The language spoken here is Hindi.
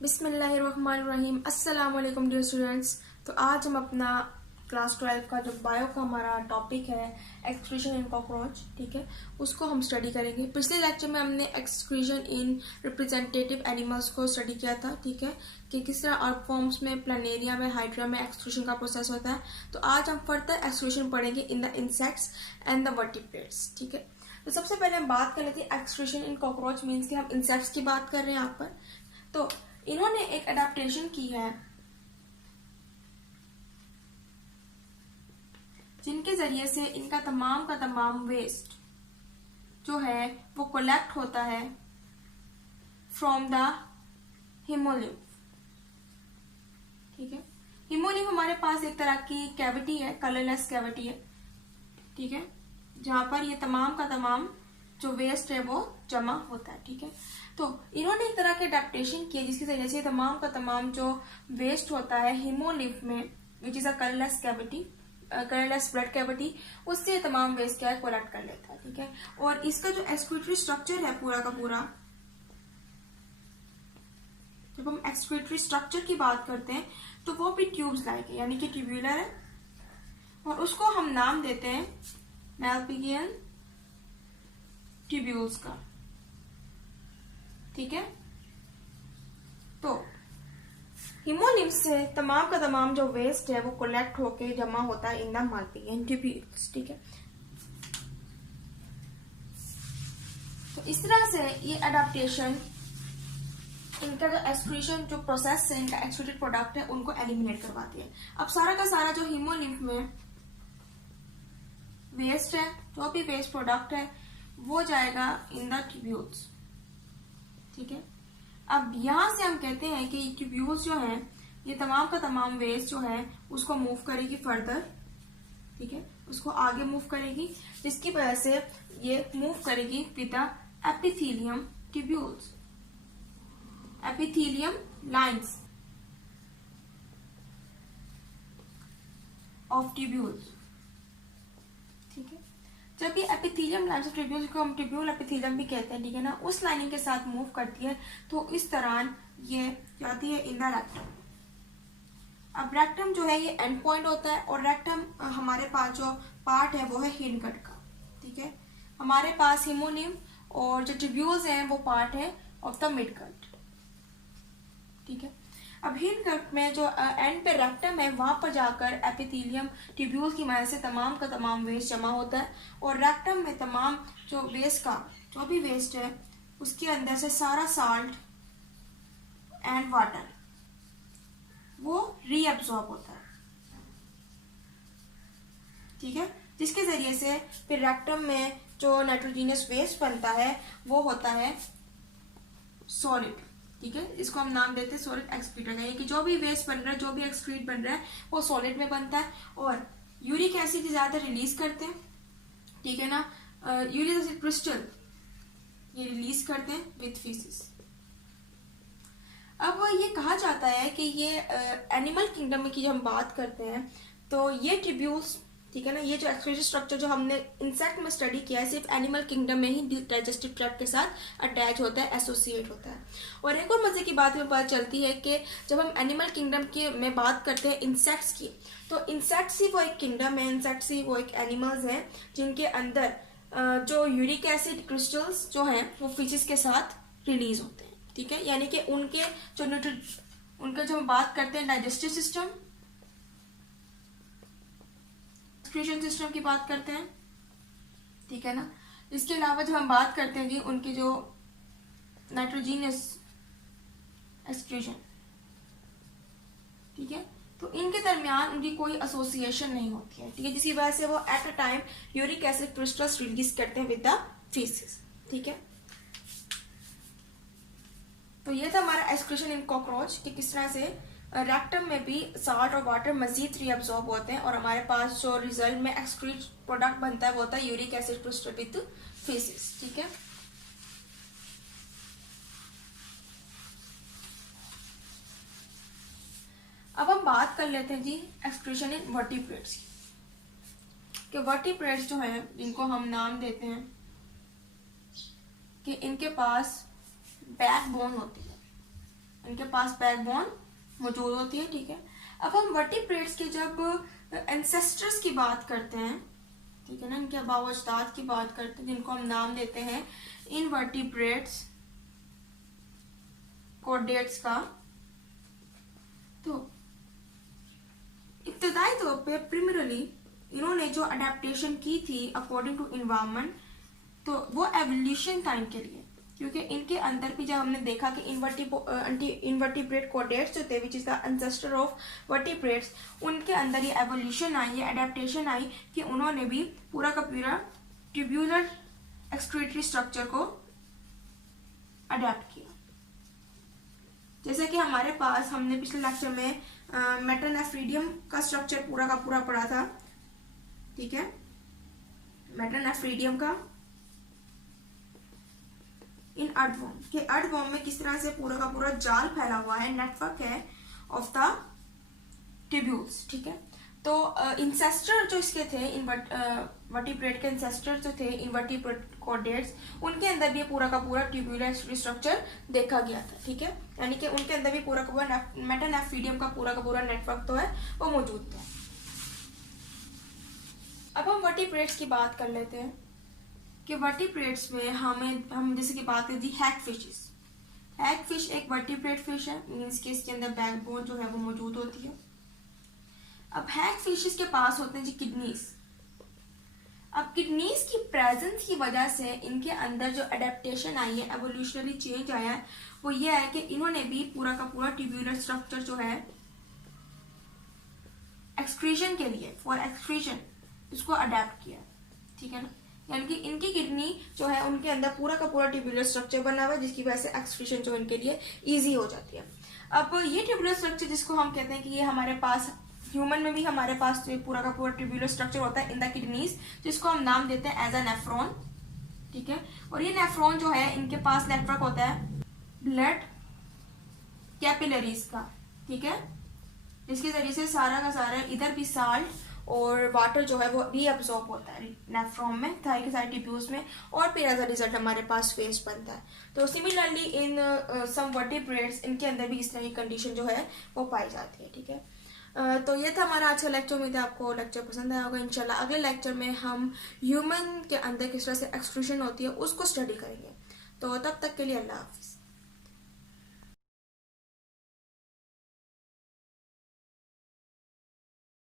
बिस्मिल्लाहिर्रहमानिर्रहीम। अस्सलाम वालेकुम डियर स्टूडेंट्स। तो आज हम अपना क्लास 12 का जो बायो का हमारा टॉपिक है एक्सक्रीशन इन कॉकरोच, ठीक है, उसको हम स्टडी करेंगे। पिछले लेक्चर में हमने एक्सक्रीशन इन रिप्रेजेंटेटिव एनिमल्स को स्टडी किया था, ठीक है, कि किस तरह अर्थ फॉर्म्स में, प्लानेरिया में, हाइड्रा में एक्सक्रीशन का प्रोसेस होता है। तो आज हम फर्दर एक्सक्रीशन पढ़ेंगे in the insects and the vertebrates, ठीक है। तो सबसे पहले हम बात कर लेते हैं एक्सक्रीशन इन कॉकरोच मीन्स कि हम इंसेक्ट्स की बात कर रहे हैं यहाँ पर। तो इन्होंने एक अडेप्टेशन की है जिनके जरिए से इनका तमाम का तमाम वेस्ट जो है वो कलेक्ट होता है फ्रॉम द हिमोलिम्फ, ठीक है। हिमोलिम्फ हमारे पास एक तरह की कैविटी है, कलरलेस कैविटी है, ठीक है, जहां पर ये तमाम का तमाम जो वेस्ट है वो जमा होता है, ठीक है। तो इन्होंने एक तरह के अडेप्टेशन किए जिसकी वजह से तमाम का तमाम जो वेस्ट होता है हिमोलिम्फ में, which is a colourless cavity, colourless blood cavity, उससे तमाम वेस्ट क्या है कलेक्ट कर लेता है, ठीक है। और इसका जो एक्सक्रीटरी स्ट्रक्चर है पूरा का पूरा, जब हम एक्सक्रीटरी स्ट्रक्चर की बात करते हैं तो वो भी ट्यूब्स लाइक है, यानी कि ट्यूब्यूलर है, और उसको हम नाम देते हैं मैलपिगियन ट्यूब्यूल्स का, ठीक है। तो हिमोलिम्फ से तमाम का तमाम जो वेस्ट है वो कलेक्ट होके जमा होता है इन द मैलपिगियन ट्यूब्यूल्स, ठीक है। तो इस तरह से ये अडेप्टेशन इनका जो एक्सक्रीशन जो प्रोसेस है, इनका एक्सक्रीटेड प्रोडक्ट है, उनको एलिमिनेट करवाती है। अब सारा का सारा जो हिमोलिम्फ में वेस्ट है, जो भी वेस्ट प्रोडक्ट है, वो जाएगा इन द ट्यूब्यूल्स, ठीक है। अब यहां से हम कहते हैं कि ट्यूब्यूल्स जो है ये तमाम का तमाम वेस्ट जो है उसको मूव करेगी फर्दर, ठीक है, उसको आगे मूव करेगी, जिसकी वजह से ये मूव करेगी with the epithelium tubules, epithelium lines of tubules, ठीक है। जब ये एपिथेलियम लाइंस ऑफ ट्यूब्यूल्स को हम ट्यूब्यूल एपिथेलियम भी कहते हैं, ठीक है ना, उस लाइनिंग के साथ मूव करती है, तो इस दौरान ये जाती है इन द रेक्टम। अब रेक्टम जो है ये एंड पॉइंट होता है, और रेक्टम हमारे पास जो पार्ट है वो है हिंडगट का, ठीक है। हमारे पास हिमोलिम्फ और जो ट्यूब्यूल्स हैं वो पार्ट है ऑफ द मिडगट, ठीक है। अब हिंडगट में जो एंड पे रेक्टम है वहां पर जाकर एपिथेलियम ट्यूब्यूल्स की मदद से तमाम का तमाम वेस्ट जमा होता है, और रेक्टम में तमाम जो वेस्ट का जो भी वेस्ट है उसके अंदर से सारा साल्ट एंड वाटर वो रीअब्सॉर्ब होता है, ठीक है, जिसके जरिए से फिर रेक्टम में जो नाइट्रोजीनियस वेस्ट बनता है वो होता है सॉलिड, ठीक है। इसको हम नाम देते हैं सॉलिड एक्सक्रीटर, यानी कि जो भी वेस्ट बन रहा है, जो भी एक्सक्रीट बन रहा है वो सॉलिड में बनता है, और यूरिक एसिड ज्यादा रिलीज करते हैं, ठीक है ना, यूरिक एसिड क्रिस्टल ये रिलीज करते हैं विथ फीसिस। अब ये कहा जाता है कि ये एनिमल किंगडम की जब हम बात करते हैं तो ये ट्यूब्यूल्स, ठीक है ना, ये जो एक्सक्रीटरी स्ट्रक्चर जो हमने इंसेक्ट में स्टडी किया है सिर्फ एनिमल किंगडम में ही डाइजेस्टिव ट्रैक्ट के साथ अटैच होता है, एसोसिएट होता है। और एक और मजे की बात में पता चलती है कि जब हम एनिमल किंगडम की में बात करते हैं इंसेक्ट्स की, तो इंसेक्ट्स ही वो एक किंगडम है, इंसेक्ट्स ही वो एक एनिमल्स हैं जिनके अंदर जो यूरिक एसिड क्रिस्टल्स जो हैं वो फीसिस के साथ रिलीज होते हैं, ठीक है। यानी कि उनके जो उनका जो हम बात करते हैं डाइजेस्टिव सिस्टम, एक्सक्रीशन सिस्टम की बात करते हैं, ठीक है ना। इसके अलावा जब हम बात करते हैं जी उनकी जो नाइट्रोजीनियस एक्सक्रीशन, ठीक है, तो इनके दरमियान उनकी कोई एसोसिएशन नहीं होती है, ठीक है, जिसकी वजह से वो at a time uric acid crystals release करते हैं विद द फीसिस, ठीक है। तो ये था हमारा एक्सक्रीशन इन कॉकरोच कि किस तरह से रेक्टम में भी साल्ट और वाटर मजीद रीअब्सॉर्ब होते हैं, और हमारे पास जो रिजल्ट में एक्सक्रीट प्रोडक्ट बनता है वो होता है uric acid crystal with faeces, ठीक है। अब हम बात कर लेते हैं जी एक्सक्रीशन इन वर्टिब्रेट्स की, कि वर्टिब्रेट्स जो है जिनको हम नाम देते हैं कि इनके पास बैकबोन होती है, इनके पास बैकबोन मौजूद होती है, ठीक है। अब हम वर्टिब्रेट्स के जब एंसेस्टर्स की बात करते हैं, ठीक है ना, इनके आबाव अजदाद की बात करते हैं, जिनको हम नाम देते हैं इनवर्टिब्रेट्स कॉर्डेट्स का, तो इब्तदाई तौर पे प्रिमरली इन्होंने जो अडेप्टेशन की थी अकॉर्डिंग टू इन्वायरमेंट, तो वो एवोल्यूशन टाइम के लिए, क्योंकि इनके अंदर भी जब हमने देखा कि इनवर्टिब्रेट कॉर्डेट्स जो थे which is the ancestor of vertebrates, उनके अंदर ये एवोल्यूशन आई, ये अडेप्टेशन आई कि उन्होंने भी पूरा का पूरा ट्यूब्यूलर एक्सक्रीटरी स्ट्रक्चर को अडेप्ट किया। जैसे कि हमारे पास हमने पिछले लेक्चर में मेटानेफ्रीडियम का स्ट्रक्चर पूरा का पूरा पढ़ा था, ठीक है, मेटानेफ्रीडियम का इन अर्थवॉर्म के अर्थवॉर्म में किस तरह से पूरा का पूरा जाल फैला हुआ है, नेटवर्क है ऑफ द ट्यूब्यूल्स, ठीक है। तो इंसेस्टर जो इसके थे वर्टिब्रेट के इंसेस्टर जो थे इनवर्टिब्रेट कॉर्डेट्स, उनके अंदर भी पूरा का पूरा ट्यूब्यूलर स्ट्रक्चर देखा गया था, ठीक है, यानी कि उनके अंदर भी पूरा का पूरा मेटानेफ्रीडियम का पूरा नेटवर्क तो है वो मौजूद था। अब हम वर्टिब्रेट्स की बात कर लेते हैं कि वर्टिब्रेट्स में हम जैसे कि बात करें जी हैग फिशेस। हैग फिश एक वर्टिब्रेट फिश है, मीन्स कि इसके अंदर बैकबोन जो है वो मौजूद होती है। अब हैग फिशेस के पास होते हैं जी किडनीज। अब किडनीज की प्रेजेंस की वजह से इनके अंदर जो अडेप्टेशन आई है, एवोल्यूशनरी चेंज आया है, वो ये है कि इन्होंने भी पूरा का पूरा ट्यूब्यूलर स्ट्रक्चर जो है एक्सक्रीशन के लिए, फॉर एक्सक्रीशन, इसको अडेप्ट किया, ठीक है ना, यानी कि इनकी किडनी जो है उनके अंदर पूरा का पूरा ट्यूब्यूलर स्ट्रक्चर बना हुआ है, जिसकी वजह से एक्सक्रीशन जो इनके लिए इजी हो जाती है। अब ये ट्यूब्यूलर स्ट्रक्चर जिसको हम कहते हैं कि ये हमारे पास ह्यूमन में भी हमारे पास पूरा का पूरा ट्यूब्यूलर स्ट्रक्चर होता है इन द किडनीज, जिसको हम नाम देते हैं एज अ नेफ्रॉन, ठीक है। और ये नेफ्रॉन जो है इनके पास नेटवर्क होता है ब्लड कैपिलरीज का, ठीक है, जिसके जरिए से सारा का सारा इधर भी साल्ट और वाटर जो है वो रीअब्सॉर्ब होता है नेफ्रॉन में, थाई के सारे ट्यूब्यूल्स में, और फिर एज अ रिजल्ट हमारे पास फेस बनता है। तो सिमिलरली इन सम वर्टिब्रेट्स, इनके अंदर भी इस तरह की कंडीशन जो है वो पाई जाती है, ठीक है। तो ये था हमारा अच्छा लेक्चर। उम्मीद है आपको लेक्चर पसंद आया होगा। इंशाल्लाह अगले लेक्चर में हम ह्यूमन के अंदर किस तरह से एक्सक्रीशन होती है उसको स्टडी करेंगे। तो तब तक के लिए अल्लाह हाफिज़।